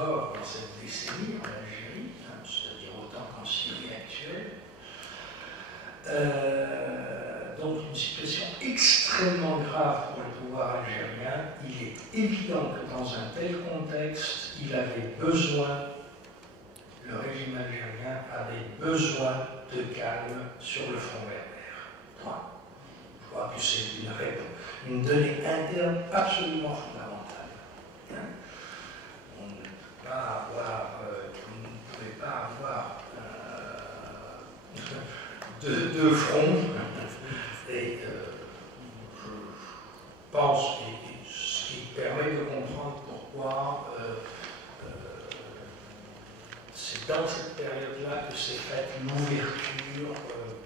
morts dans cette décennie en Algérie, hein, c'est-à-dire autant qu'en Syrie actuelle. Donc une situation extrêmement grave pour le pouvoir algérien. Il est évident que dans un tel contexte, il avait besoin, le régime algérien avait besoin de calme sur le front berbère. Voilà. Je crois que c'est une donnée interne absolument fondamentale. Hein? On ne peut pas avoir, vous ne pouvez pas avoir de front. Et je pense, et ce qui permet de comprendre pourquoi c'est dans cette période-là que s'est faite l'ouverture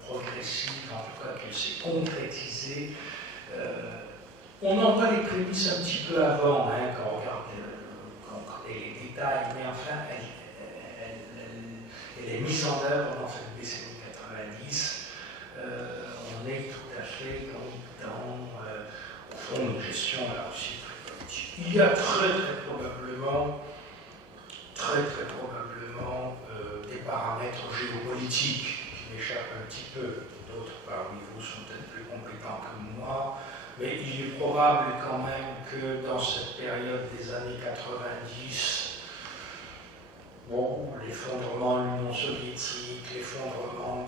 progressive, en tout cas qu'elle s'est concrétisée. On en voit les prémices un petit peu avant, hein, quand on regarde les détails, mais enfin, elle est mise en œuvre dans cette décennie 90. On est tout à fait dans au fond, une gestion là aussi très politique. Il y a très probablement des paramètres géopolitiques qui m'échappent un petit peu. D'autres parmi vous sont peut-être plus compétents que moi, mais il est probable quand même que dans cette période des années 90, bon, l'effondrement de l'Union soviétique, l'effondrement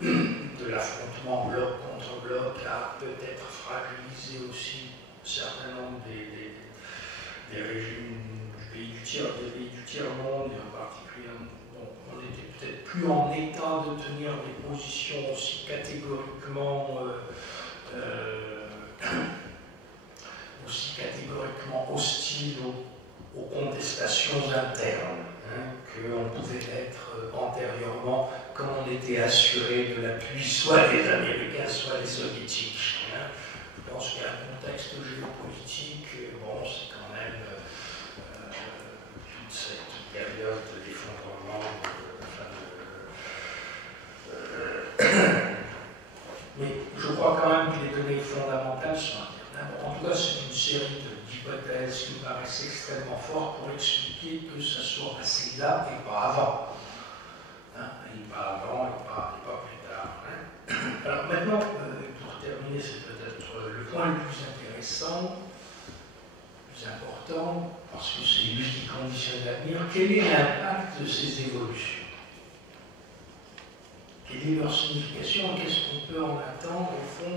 de l'affrontement bloc contre bloc a peut-être fragilisé aussi un certain nombre des régimes des pays du tiers-monde, et en particulier, bon, on n'était peut-être plus en état de tenir des positions aussi catégoriquement hostiles aux contestations internes, hein, qu'on pouvait être antérieurement, quand on était assuré de l'appui soit des Américains, soit des Soviétiques. Hein. Je pense qu'il y a un contexte géopolitique, bon, c'est quand même toute cette période d'effondrement, mais je crois quand même que les données fondamentales sont internes. En tout cas, c'est une série d'hypothèses qui me paraissent extrêmement fortes pour expliquer que ça soit passé là et pas avant. Hein, et pas avant et pas plus tard. Hein. Alors maintenant, pour terminer, c'est peut-être le point le plus intéressant, le plus important, parce que c'est lui qui conditionne l'avenir. Quel est l'impact de ces évolutions? Quelle est leur signification? Qu'est-ce qu'on peut en attendre au fond?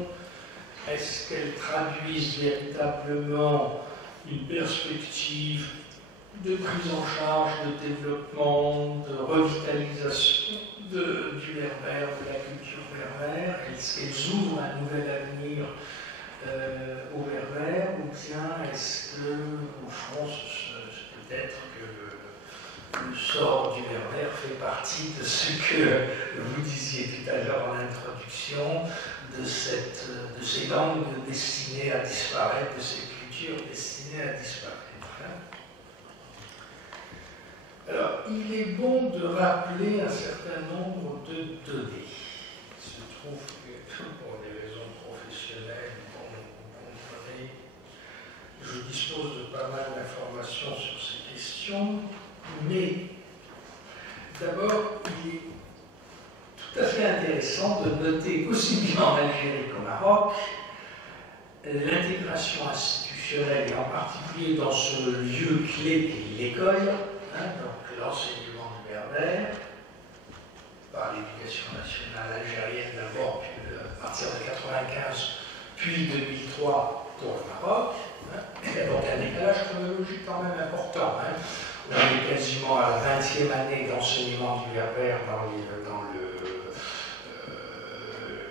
Est-ce qu'elles traduisent véritablement une perspective de prise en charge, de développement, de revitalisation du berbère, de la culture berbère? Est-ce qu'elles ouvrent un nouvel avenir au berbère, ou bien est-ce que, au fond, c'est peut-être que le sort du berbère fait partie de ce que vous disiez tout à l'heure en introduction, de ces langues destinées à disparaître, de ces cultures destinées à disparaître. Alors, il est bon de rappeler un certain nombre de données. Il se trouve que, pour des raisons professionnelles, vous comprenez, je dispose de pas mal d'informations sur ces questions, mais d'abord, il est tout à fait intéressant de noter aussi bien en Algérie qu'au Maroc l'intégration institutionnelle, et en particulier dans ce lieu clé qu'est l'école, hein, donc l'enseignement du berbère, par l'éducation nationale algérienne d'abord, puis à partir de 1995, puis 2003 pour le Maroc. Hein, et donc un décalage chronologique quand même important. Hein. On est quasiment à la 20e année d'enseignement du berbère dans le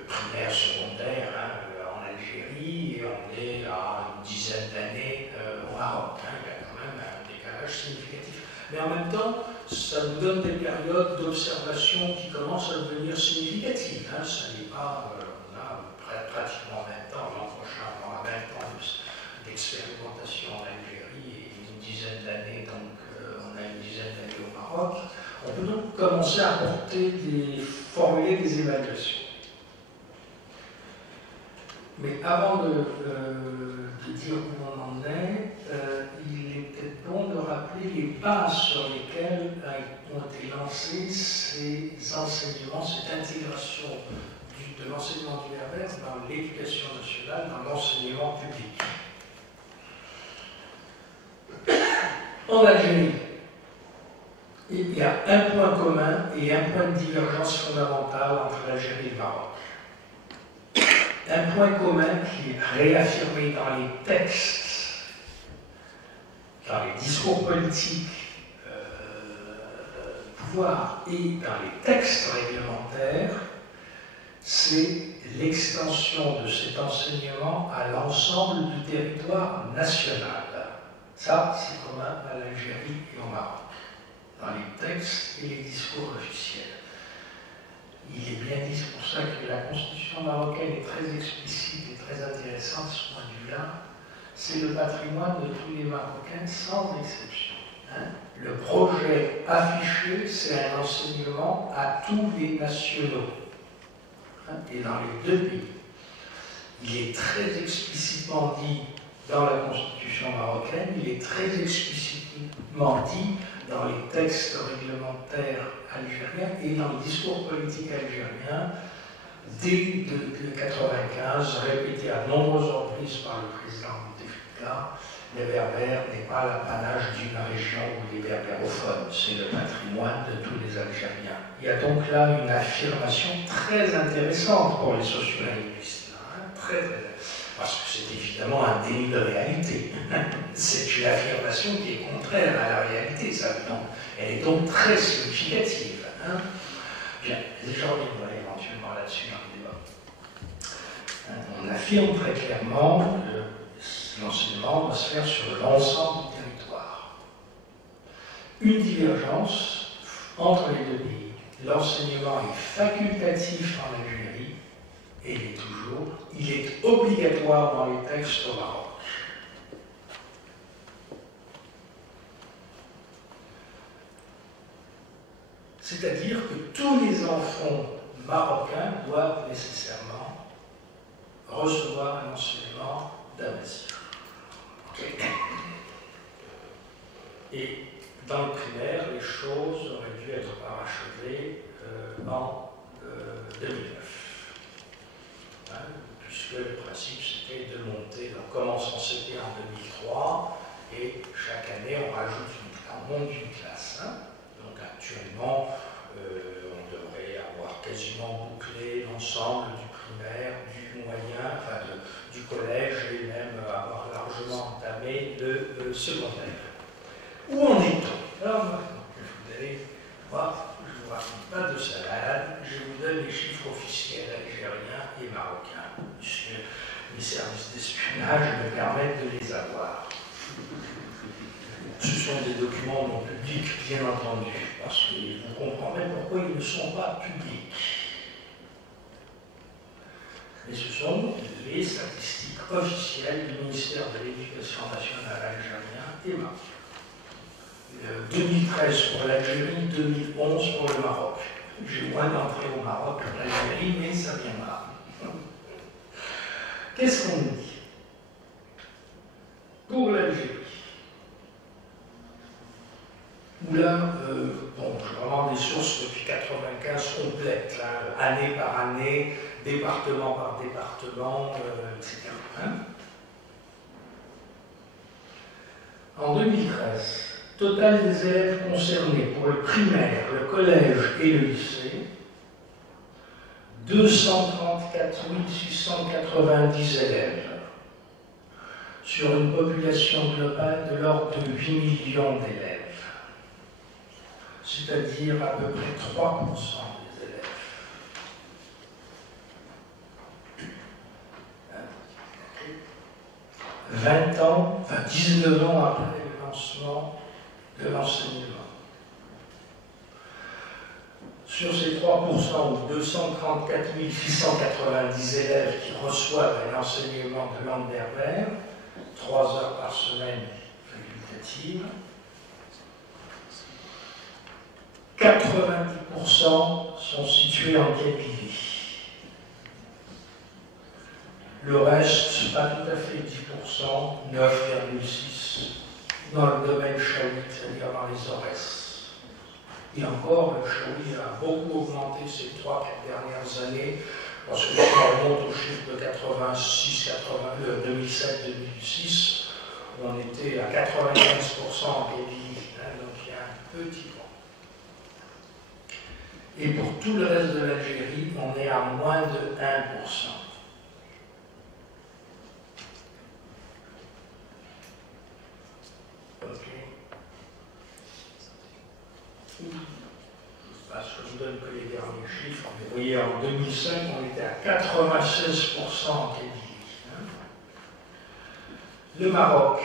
primaire, secondaire, hein, en Algérie, et on est à une dizaine d'années au Maroc. Hein. Il y a quand même un décalage significatif. Mais en même temps, ça nous donne des périodes d'observation qui commencent à devenir significatives. Hein. Ça n'est pas, on a pratiquement 20 ans, l'an prochain on aura 20 ans d'expérimentation en Algérie et une dizaine d'années, donc on a une dizaine d'années au Maroc. On peut donc commencer à formuler des évaluations. Mais avant de dire où on en est, il les bases sur lesquelles ont été lancés ces enseignements, cette intégration de l'enseignement du berbère dans l'éducation nationale, dans l'enseignement public. En Algérie, il y a un point commun et un point de divergence fondamentale entre l'Algérie et le Maroc. Un point commun qui est réaffirmé dans les textes, dans les discours politiques, pouvoir et dans les textes réglementaires, c'est l'extension de cet enseignement à l'ensemble du territoire national. Ça, c'est commun à l'Algérie et au Maroc, dans les textes et les discours officiels. Il est bien dit, c'est pour ça que la constitution marocaine est très explicite et très intéressante de ce point de vue-là. C'est le patrimoine de tous les Marocains, sans exception. Le projet affiché, c'est un enseignement à tous les nationaux. Et dans les deux pays, il est très explicitement dit dans la constitution marocaine, il est très explicitement dit dans les textes réglementaires algériens et dans le discours politique algérien dès 1995, répété à nombreuses reprises par le président Bouteflika. Les Berbères n'est pas l'apanage d'une région ou des berbérophones, c'est le patrimoine de tous les Algériens. Il y a donc là une affirmation très intéressante pour les sociolinguistes, parce que c'est évidemment un déni de réalité. C'est une affirmation qui est contraire à la réalité, ça, donc, elle est donc très significative. Bien, j'en reviendrai éventuellement là-dessus dans le débat. On affirme très clairement que l'enseignement doit se faire sur l'ensemble du territoire. Une divergence entre les deux pays. L'enseignement est facultatif en Algérie, et il est toujours, il est obligatoire dans les textes au Maroc. C'est-à-dire que tous les enfants marocains doivent nécessairement recevoir un enseignement d'Amazigh. Et dans le primaire, les choses auraient dû être parachevées en 2009. Puisque le principe c'était de monter, on commence en CP en 2003, et chaque année on monte une classe. Donc actuellement, on devrait avoir quasiment bouclé l'ensemble du primaire, du moyen, du collège, et même avoir largement entamé le secondaire. Où en est-on? Alors maintenant, vous allez voir, je ne vous raconte pas de salade, je vous donne les chiffres officiels algériens et marocains, puisque les services d'espionnage me permettent de les avoir. Ce sont des documents non publics, bien entendu, parce que vous comprendrez pourquoi ils ne sont pas publics. Mais ce sont les statistiques officielles du ministère de l'Éducation nationale algérien et marocain. 2013 pour l'Algérie, 2011 pour le Maroc. J'ai moins d'entrées au Maroc que l'Algérie, mais ça viendra. Qu'est-ce qu'on dit? Pour l'Algérie, où là, j'ai vraiment des sources depuis 1995 complètes, là, année par année, département par département, etc. En 2013, total des élèves concernés pour le primaire, le collège et le lycée, 234 690 élèves, sur une population globale de l'ordre de 8 millions d'élèves, c'est-à-dire à peu près 3% des élèves. 19 ans après le lancement de l'enseignement. Sur ces 3%, ou 234 690 élèves qui reçoivent un enseignement de langue berbère, 3 heures par semaine facultative, 90% sont situés en Kabylie. Le reste, pas tout à fait 10%, 9,6%, dans le domaine chaoui, c'est-à-dire dans les Aurès. Et encore, le chaoui a beaucoup augmenté ces 3-4 dernières années, parce que si on remonte au chiffre de 2007-2006, on était à 95% en pays, donc il y a un petit point. Et pour tout le reste de l'Algérie, on est à moins de 1%. Parce que je vous donne que les derniers chiffres. Vous voyez, en 2005, on était à 96% en Kabylie. Le Maroc,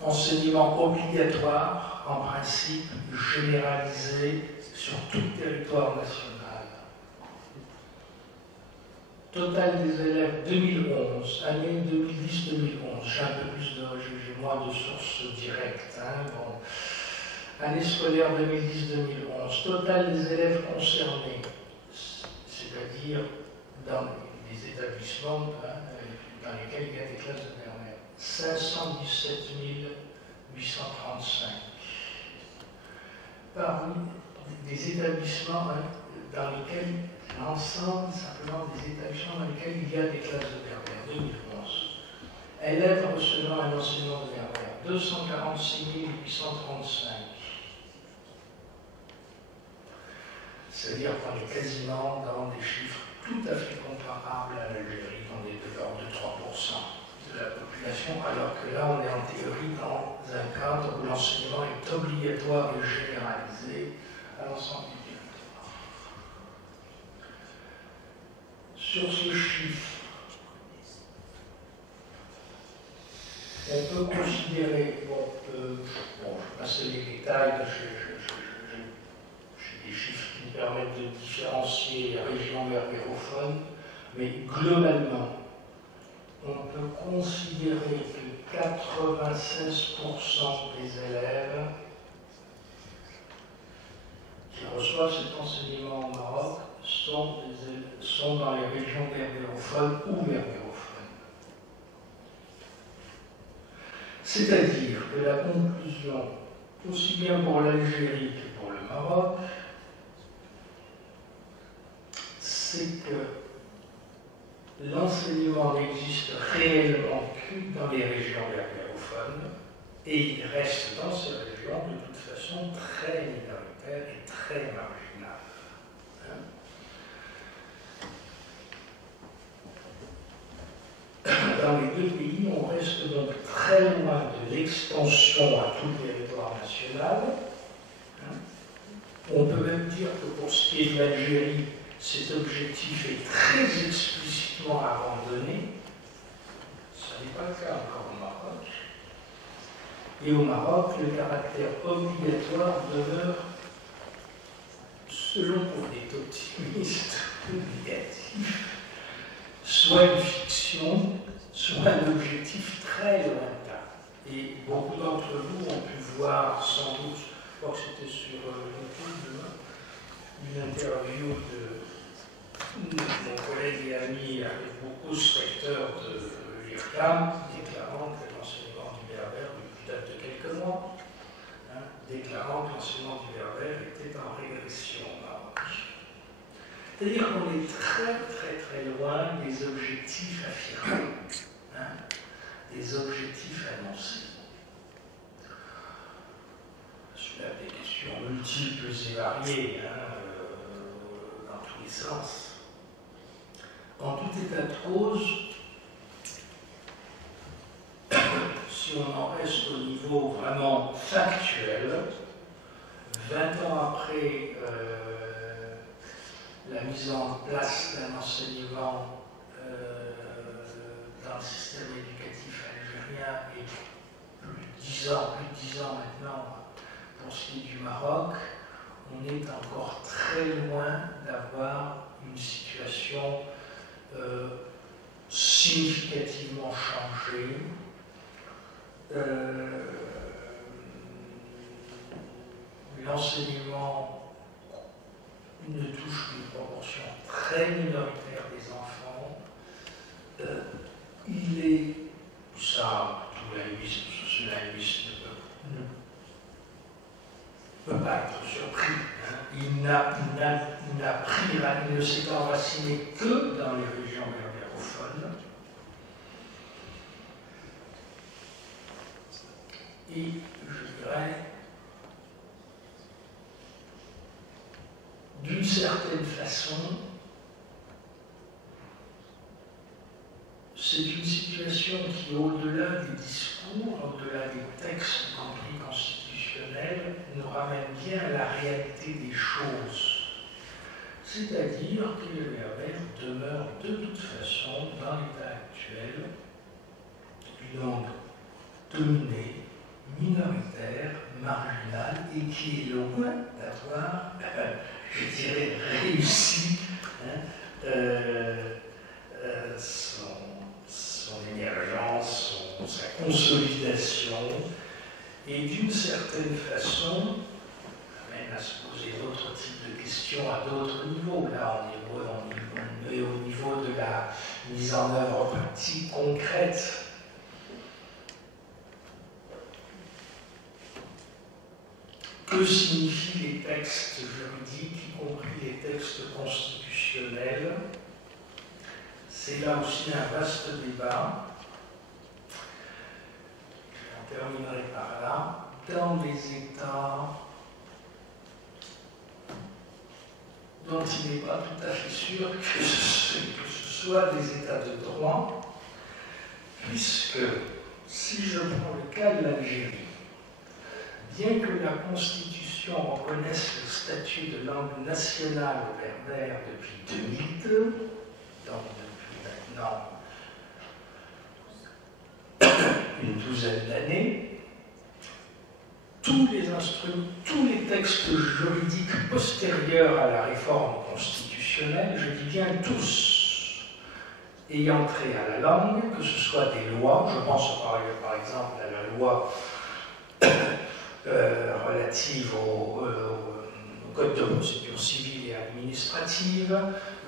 enseignement obligatoire, en principe généralisé sur tout le territoire national. Total des élèves 2011, année 2010-2011, j'ai un peu plus de, j'ai moins de sources directes. Bon. Année scolaire 2010-2011, total des élèves concernés, c'est-à-dire dans les établissements dans lesquels il y a des classes de primaire, 517 835. Parmi des établissements dans lesquels, l'ensemble simplement des établissements dans lesquels il y a des classes de berbère, 2011. Élèves recevant un enseignement de berbère, 246 835. C'est-à-dire qu'on est quasiment dans des chiffres tout à fait comparables à l'Algérie, on est de l'ordre de 3% de la population, alors que là, on est en théorie dans un cadre où l'enseignement est obligatoire et généralisé à l'ensemble du territoire. Sur ce chiffre, on peut considérer, je vais passer les détails, j'ai des chiffres qui nous permettent de différencier les régions berbérophones, mais globalement, on peut considérer que 96% des élèves qui reçoivent cet enseignement au Maroc sont dans les régions berbérophones ou berbérophones. C'est-à-dire que la conclusion, aussi bien pour l'Algérie que pour le Maroc, c'est que l'enseignement n'existe réellement que dans les régions berbérophones et il reste dans ces régions de toute façon très minoritaire et très marginal. Dans les deux pays, on reste donc très loin de l'extension à tout le territoire national. On peut même dire que pour ce qui est de l'Algérie, cet objectif est très explicitement abandonné. Ça n'est pas le cas encore au Maroc. Et au Maroc, le caractère obligatoire demeure, selon pour des optimistes négatifs, soit une fiction, soit un objectif très lointain. Et beaucoup d'entre vous ont pu voir sans doute, je crois que c'était sur YouTube, une interview de mon collègue et ami avec beaucoup ce recteur de l'IRCAM, déclarant que l'enseignement du berbère, qui date de quelques mois, déclarant que l'enseignement du berbère était en régression au Maroc. C'est-à-dire qu'on est très très très loin des objectifs affirmés, des objectifs annoncés. Cela des questions multiples et variées, dans tous les sens. En tout état de cause, si on en reste au niveau vraiment factuel, 20 ans après la mise en place d'un enseignement dans le système éducatif algérien et plus de 10 ans maintenant pour ce qui est du Maroc, on est encore très loin d'avoir une situation significativement changée. L'enseignement ne touche qu'une proportion très minoritaire des enfants. Il est, ça, tous les linguistes linguiste ne peut pas être surpris. Hein. Il ne s'est enraciné que dans les régions berbérophones. Et je dirais, d'une certaine façon, c'est une situation qui, au-delà des discours, au-delà des textes, y compris constitutionnels, nous ramène bien à la réalité des choses. C'est-à-dire que le berbère demeure de toute façon, dans l'état actuel, une langue dominée, minoritaire, marginale, et qui est loin d'avoir, je dirais, réussi hein, son émergence, sa consolidation, et d'une certaine façon, amène à se poser d'autres types de questions à d'autres niveaux. Là, on est au niveau de la mise en œuvre pratique concrète. Que signifient les textes juridiques, y compris les textes constitutionnels? C'est là aussi un vaste débat. J'en terminerai par là. Dans des États dont il n'est pas tout à fait sûr que ce soit des États de droit, puisque, si je prends le cas de l'Algérie, bien que la Constitution reconnaisse le statut de langue nationale au berbère depuis 2002, donc depuis maintenant une douzaine d'années, tous les textes juridiques postérieurs à la réforme constitutionnelle, je dis bien tous, ayant trait à la langue, que ce soit des lois, je pense par exemple à la loi relative au Code de procédure civile et administrative,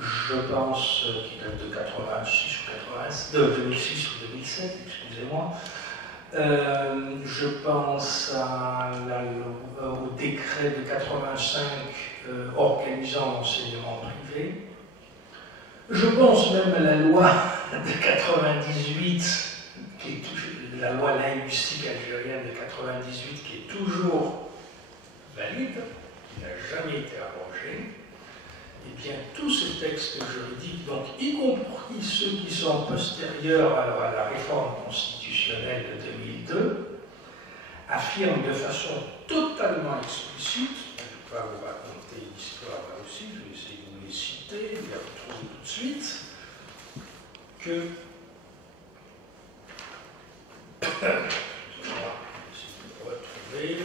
je pense qu'il date de 86 ou 2006 ou 2007, excusez-moi. Je pense au décret de 85 organisant l'enseignement privé. Je pense même à la loi de 98, qui est la loi linguistique algérienne de 98, qui est toujours valide, qui n'a jamais été abrogée. Eh bien, tous ces textes juridiques, donc y compris ceux qui sont postérieurs à la réforme constitutionnelle de 2002, affirment de façon totalement explicite, je ne vais pas vous raconter l'histoire là aussi, je vais essayer de vous les citer, de les retrouver tout de suite, que je vais essayer de retrouver, il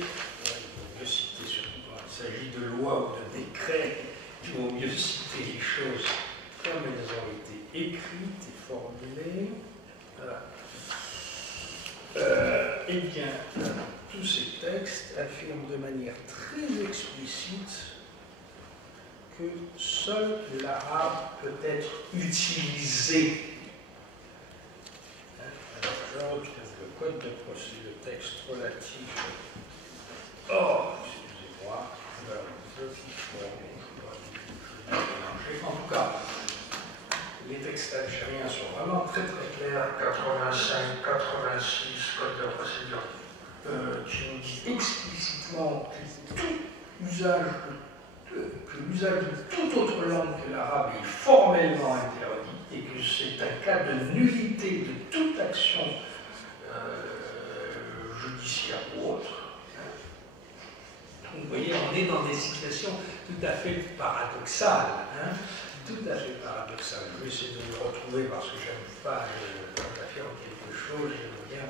vaut mieux citer surtout quand il s'agit de loi ou de décret, il vaut mieux citer les choses comme elles ont été écrites et formulées. Voilà. Eh bien, tous ces textes affirment de manière très explicite que seul l'arabe peut être utilisé. Alors, je retrouve le code de procédure, le texte relatif. Oh, excusez-moi, en tout cas, les textes algériens sont vraiment très très clairs, 85, 86, code de procédure, qui nous dit explicitement que l'usage de toute autre langue que l'arabe est formellement interdit et que c'est un cas de nullité de toute action judiciaire ou autre. Vous voyez, on est dans des situations tout à fait paradoxales. Hein, tout à fait paradoxales. Je vais essayer de le retrouver parce que je n'aime pas quand j'affirme quelque chose, j'aime bien.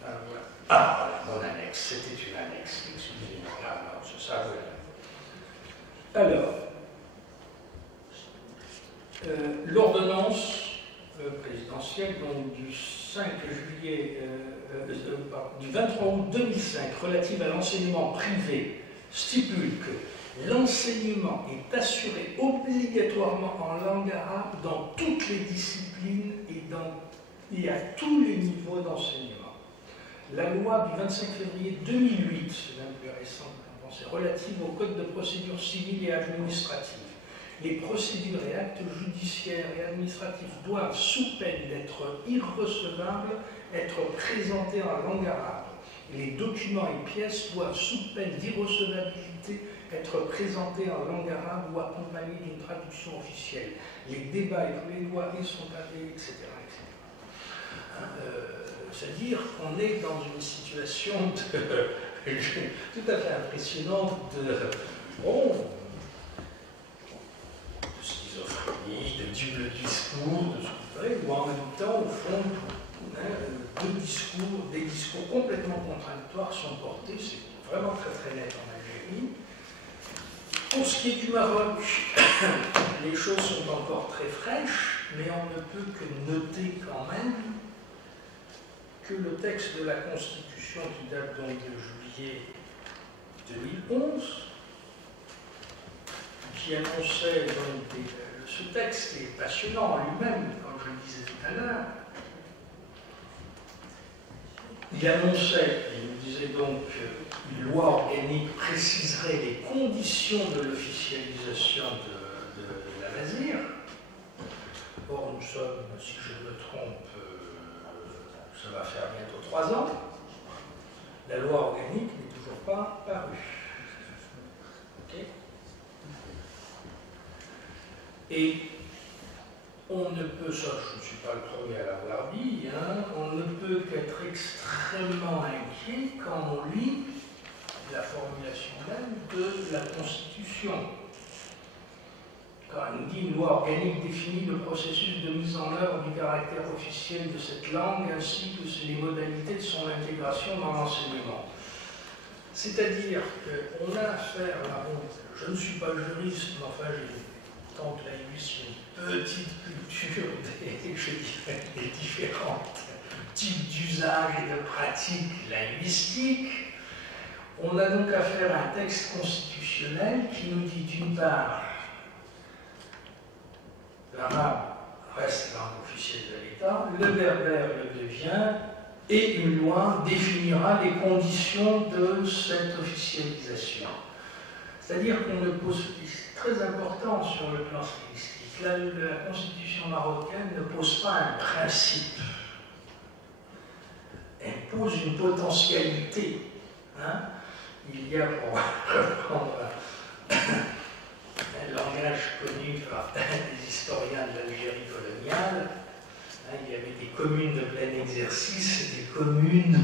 Voilà. Ah, voilà, mon annexe. C'était une annexe. Excusez-moi. Ah, non, c'est ça, voilà. Alors, l'ordonnance présidentielle donc, du 23 août 2005 relative à l'enseignement privé stipule que l'enseignement est assuré obligatoirement en langue arabe dans toutes les disciplines et à tous les niveaux d'enseignement. la loi du 25 février 2008, c'est même plus récent qu'on pensait, relative au Code de procédure civile et administrative. Les procédures et actes judiciaires et administratifs doivent, sous peine d'être irrecevables, être présentés en langue arabe. Et les documents et pièces doivent, sous peine d'irrecevabilité, être présentés en langue arabe ou accompagnés d'une traduction officielle. Les débats et plaidoiries sont appelés, etc. C'est-à-dire qu'on est dans une situation tout à fait impressionnante de schizophrénie, de double discours, de ce que vous voulez, ou en même temps, au fond, des discours complètement contradictoires sont portés. C'est vraiment très très net en Algérie. Pour ce qui est du Maroc, les choses sont encore très fraîches, mais on ne peut que noter quand même que le texte de la Constitution, qui date donc de juillet 2011, qui annonçait donc ce texte est passionnant en lui-même, comme je le disais tout à l'heure. Il annonçait, il nous disait donc qu'une loi organique préciserait les conditions de l'officialisation de la Mazir. Or, nous sommes, si je me trompe, ça va faire bientôt 3 ans. La loi organique n'est toujours pas parue. Okay. Et on ne peut, ça je ne suis pas le premier à l'avoir dit, on ne peut qu'être extrêmement inquiet quand on lit la formulation même de la Constitution. Quand elle nous dit une loi organique définit le processus de mise en œuvre du caractère officiel de cette langue ainsi que les modalités de son intégration dans l'enseignement. C'est-à-dire qu'on a affaire, là, bon, je ne suis pas juriste, mais enfin j'ai tant que linguiste, une petite culture des différents types d'usages et de pratiques linguistiques. On a donc affaire à un texte constitutionnel qui nous dit d'une part l'arabe reste langue officielle de l'État, le berbère le devient, et une loi définira les conditions de cette officialisation. C'est-à-dire qu'on ne pose, c'est très important sur le plan stylistique, la Constitution marocaine ne pose pas un principe, elle pose une potentialité. Il y a, pour reprendre un langage connu par des historiens de l'Algérie coloniale, il y avait des communes de plein exercice et des communes.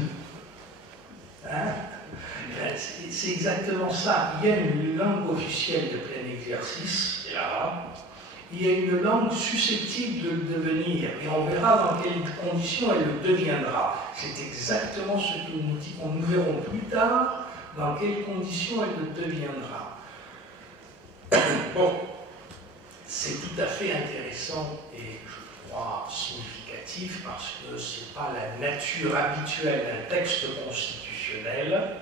C'est exactement ça. Il y a une langue officielle de plein exercice, c'est l'arabe. Il y a une langue susceptible de le devenir, et on verra dans quelles conditions elle le deviendra. C'est exactement ce que nous dit. Nous verrons plus tard dans quelles conditions elle le deviendra. Bon, c'est tout à fait intéressant et je crois significatif parce que ce n'est pas la nature habituelle d'un texte constitutionnel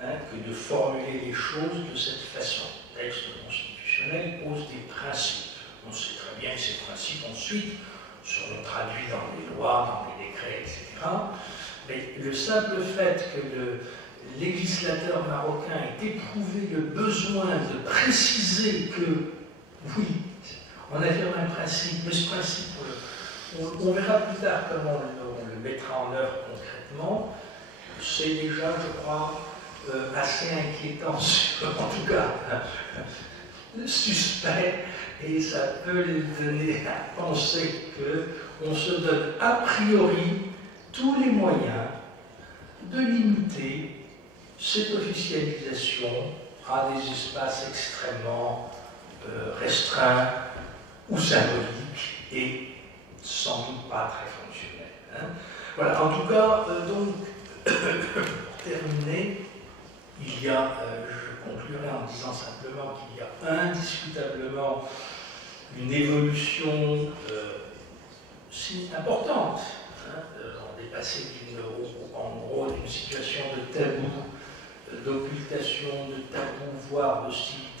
que de formuler les choses de cette façon. Le texte constitutionnel pose des principes. On sait très bien que ces principes ensuite seront traduits dans les lois, dans les décrets, etc. Mais le simple fait que le législateur marocain ait éprouvé le besoin de préciser que, oui, on affirme un principe, mais ce principe, on verra plus tard comment on le mettra en œuvre concrètement, c'est déjà, je crois, assez inquiétant, en tout cas, suspect, et ça peut les donner à penser qu'on se donne a priori tous les moyens de limiter cette officialisation à des espaces extrêmement restreints ou symboliques et sans doute pas très fonctionnels. Voilà, en tout cas, donc, pour terminer, il y a, je conclurai en disant simplement qu'il y a indiscutablement une évolution importante. On est passé en gros d'une situation de tabou, d'occultation, de tabou, voire d'hostilité